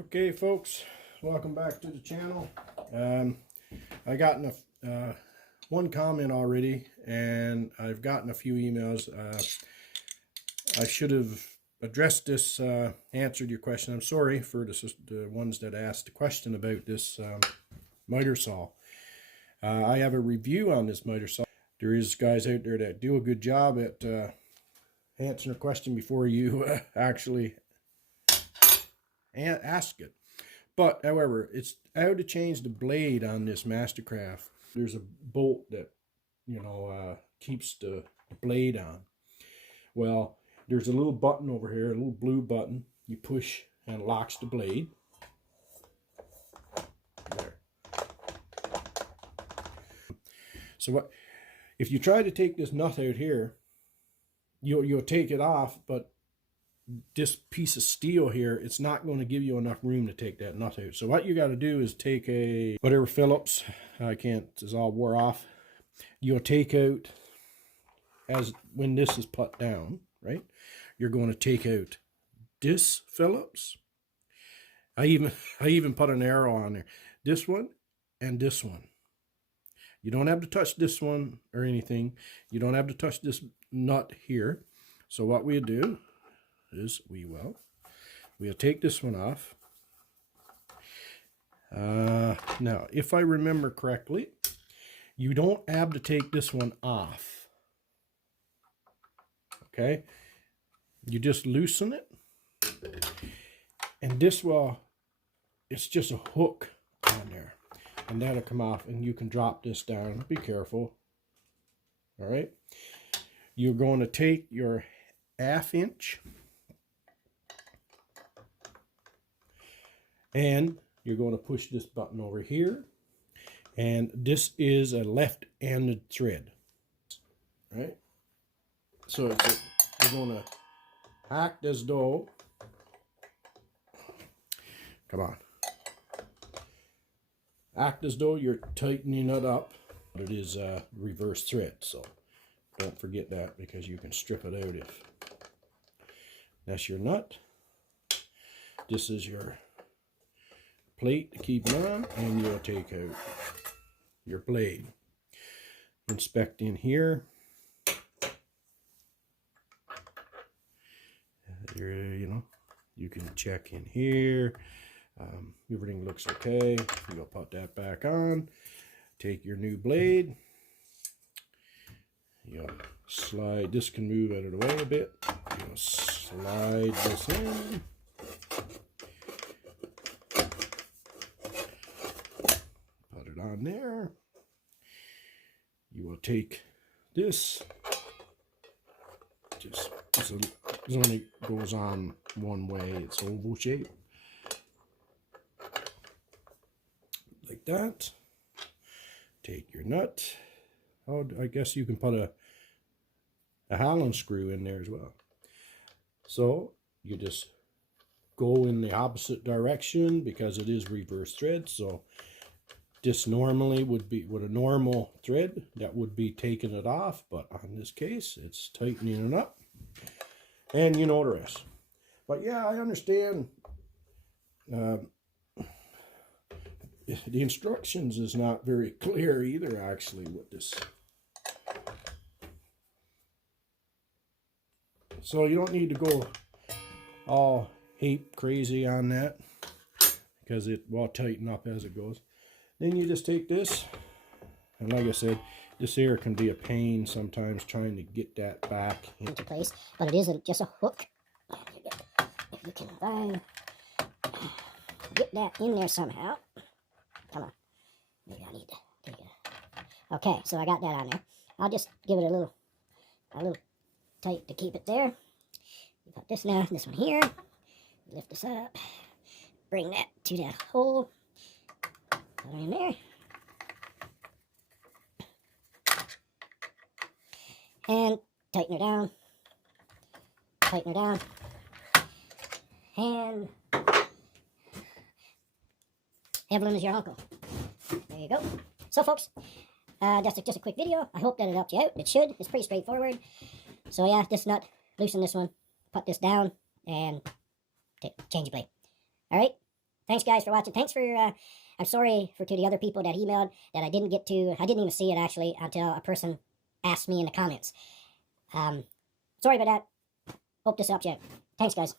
Okay, folks, welcome back to the channel. I gotten one comment already, and I've gotten a few emails. I should have addressed this, answered your question. I'm sorry for the ones that asked the question about this miter saw. I have a review on this miter saw. There is guys out there that do a good job at answering a question before you actually ask it. But however, it's how to change the blade on this Mastercraft. There's a bolt that keeps the blade on. Well, there's a little button over here, a little blue button. You push and it locks the blade. There. So what if you try to take this nut out here, you'll take it off, but this piece of steel here, it's not going to give you enough room to take that nut out. So what you got to do is take a whatever Phillips, it's all wore off. You'll take out, as when this is put down, right? You're going to take out this Phillips. I even put an arrow on there. This one and this one. You don't have to touch this one or anything. You don't have to touch this nut here. So what we do is we'll take this one off. Now, if I remember correctly, you don't have to take this one off. Okay? You just loosen it. And this it's just a hook on there. And that'll come off, and you can drop this down. Be careful. All right? You're going to take your 1/2 inch, and you're going to push this button over here, and this is a left-handed thread, right? So you're going to act as though, act as though you're tightening it up. It is a reverse thread, so don't forget that, because you can strip it out if that's your nut. This is your plate to keep it on, and you'll take out your blade. Inspect in here. You can check in here. Everything looks okay. You'll put that back on. Take your new blade. You'll slide. This can move out of the way a bit. You'll slide this in. Put it on there. You will take this. It only goes on one way. It's oval shape. Like that. Take your nut. Oh, I guess you can put a Allen screw in there as well. So you just go in the opposite direction, because it is reverse thread. So this normally would be, with a normal thread, that would be taking it off, but on this case, it's tightening it up. And you know the rest. But yeah, I understand. The instructions is not very clear either, actually, with this. So you don't need to go all ape crazy on that, because it will tighten up as it goes. Then you just take this, and like I said, this here can be a pain sometimes trying to get that back into place, but it isn't just a hook. If you can get that in there somehow. Come on. Maybe I need to take it. Okay, so I got that on there. I'll just give it a little tight to keep it there. You got this now, this one here. Lift this up. Bring that to that hole. Put it in there. And tighten her down. Tighten her down. And Evelyn is your uncle. There you go. So folks, just a quick video. I hope that it helped you out. It should. It's pretty straightforward. So yeah, this nut, loosen this one, put this down, and change the blade. Alright? thanks guys for watching. Thanks for, I'm sorry to the other people that emailed that I didn't get to. I didn't even see it actually until a person asked me in the comments. Sorry about that. Hope this helped you. Thanks guys.